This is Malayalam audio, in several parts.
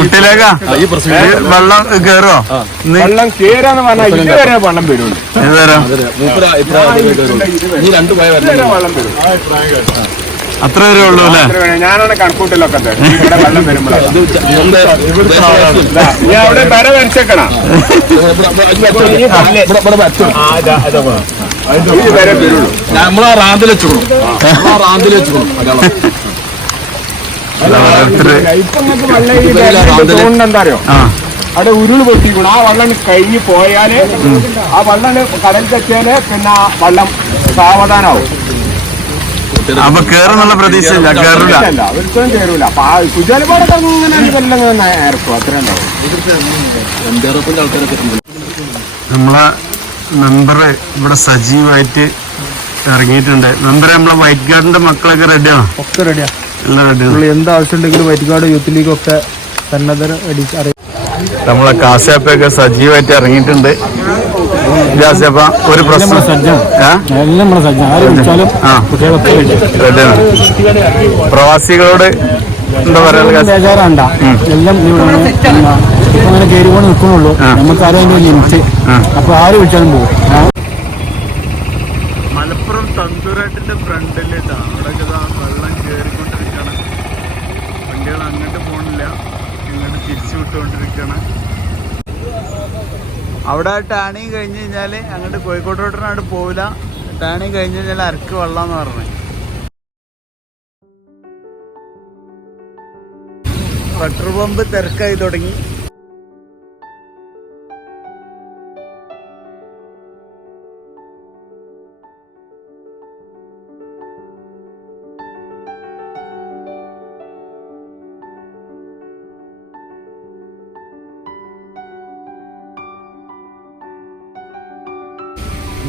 കുട്ടിയിലേക്കാ? ഈ പ്രശ്നം വെള്ളം കേറോ വെള്ളം കേറാന്ന് പറഞ്ഞാൽ ഇതുവരെ വെള്ളം വരുള്ളൂ. ഈ രണ്ട് പോയ ഇതുവരെ വെള്ളം വരും. അത്ര വരെ. ഉള്ളൂ അല്ലേ. ഞാനാണ് കണക്കൂട്ടിലൊക്കെ വെള്ളം വരുമ്പോഴാണ് അവിടെ വര വരച്ചേക്കണ. നമ്മളാ റാന്തിൽ വെച്ചോളൂ എന്താ അറിയോ. അവിടെ ഉരുൾ പൊട്ടിക്കണം ആ വള്ളം കഴിഞ്ഞ് പോയാൽ ആ വള്ളം കടൽ തെറ്റിയാൽ പിന്നെ ആ വള്ളം സാവധാനാവും. അപ്പൊ കേറുന്നുള്ള പ്രതീക്ഷയില്ല കേറില്ല ഒരിക്കലും കയറൂല അപ്പൊ ആ കുജാലിപ്പാടൊക്കെ വെള്ളം ഇങ്ങനെ അത്ര ഉണ്ടാവും. നമ്മളെ മെമ്പർ ഇവിടെ സജീവായിട്ട് ഇറങ്ങിയിട്ടുണ്ട്. മെമ്പർ നമ്മളെ വൈറ്റ് ഗാർഡിന്റെ മക്കളൊക്കെ റെഡിയാണോ ഒക്കെ റെഡിയാ റെഡിയാണ് നമ്മൾ എന്ത് ആവശ്യമുണ്ടെങ്കിലും വൈറ്റ്കാട് യൂത്ത് ലീഗ് ഒക്കെ നമ്മളെ കാശാപ്പൊക്കെ സജീവമായിട്ട് ഇറങ്ങിയിട്ടുണ്ട്. കാശാപ്പ ഒരു പ്രശ്നം. പ്രവാസികളോട് എന്താ പറയാ? ബേജാറാണ്ട. എല്ലാം ഇവിടെ ഇപ്പൊ അങ്ങനെ കയറി കൊണ്ട് നിൽക്കുന്നുള്ളൂ നമുക്ക് ആരും ലിമിറ്റ് അപ്പൊ ആര് വിളിച്ചാലും പോകും മലപ്പുറം തന്തൂരാട്ടിന്റെ ഫ്രണ്ടിൽ അവിടെ അവിടെ ടാണിങ് കഴിഞ്ഞ് കഴിഞ്ഞാൽ അങ്ങോട്ട് കോഴിക്കോട് റോഡിനോട് പോവില്ല. ടാണിങ് കഴിഞ്ഞ് കഴിഞ്ഞാൽ അരക്ക് വെള്ളം എന്ന് പറഞ്ഞു. പെട്രോൾ പമ്പ് തിരക്കായി തുടങ്ങി.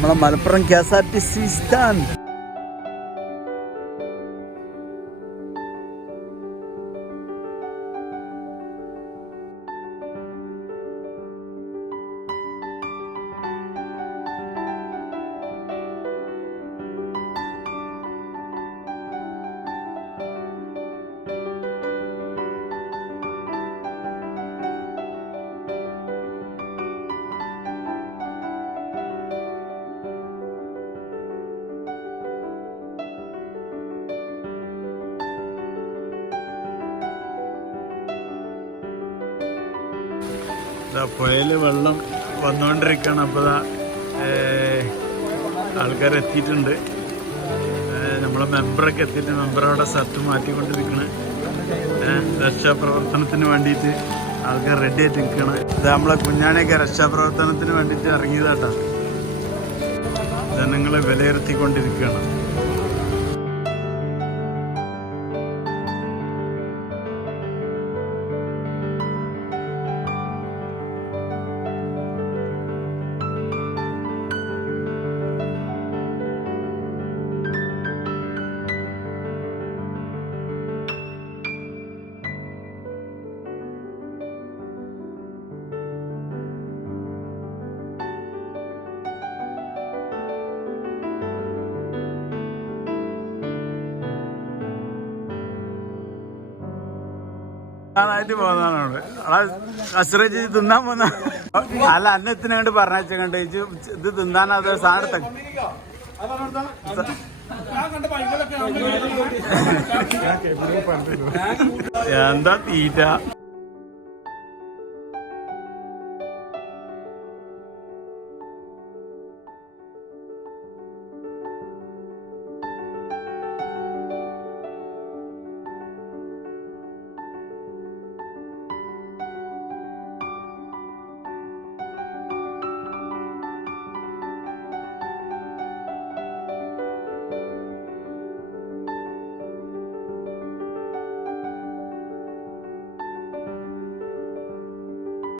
നമ്മളെ Malappuram K S R T C stand പുഴയിൽ വെള്ളം വന്നുകൊണ്ടിരിക്കുകയാണ് അപ്പോൾ ആൾക്കാർ എത്തിയിട്ടുണ്ട്. നമ്മളെ മെമ്പറൊക്കെ എത്തിയിട്ട് മെമ്പറവിടെ സത്ത് മാറ്റിക്കൊണ്ടിരിക്കണ. രക്ഷാപ്രവർത്തനത്തിന് വേണ്ടിയിട്ട് ആൾക്കാർ റെഡി ആയിട്ട് നിൽക്കണം. ഇത് നമ്മളെ കുഞ്ഞാണിയൊക്കെ രക്ഷാപ്രവർത്തനത്തിന് വേണ്ടിയിട്ട് ഇറങ്ങിയതാട്ടാ. ജനങ്ങളെ വിലയിരുത്തിക്കൊണ്ടിരിക്കുകയാണ്. ായിട്ട് പോകുന്നതാണ് അവിടെ കസറച്ച് തിന്നാൻ പോന്ന അല്ല അന്നത്തിന് കണ്ട് പറഞ്ഞ കണ്ട്? ഇത് തിന്നാൻ അത് സാധനത്തെ എന്താ തീറ്റ?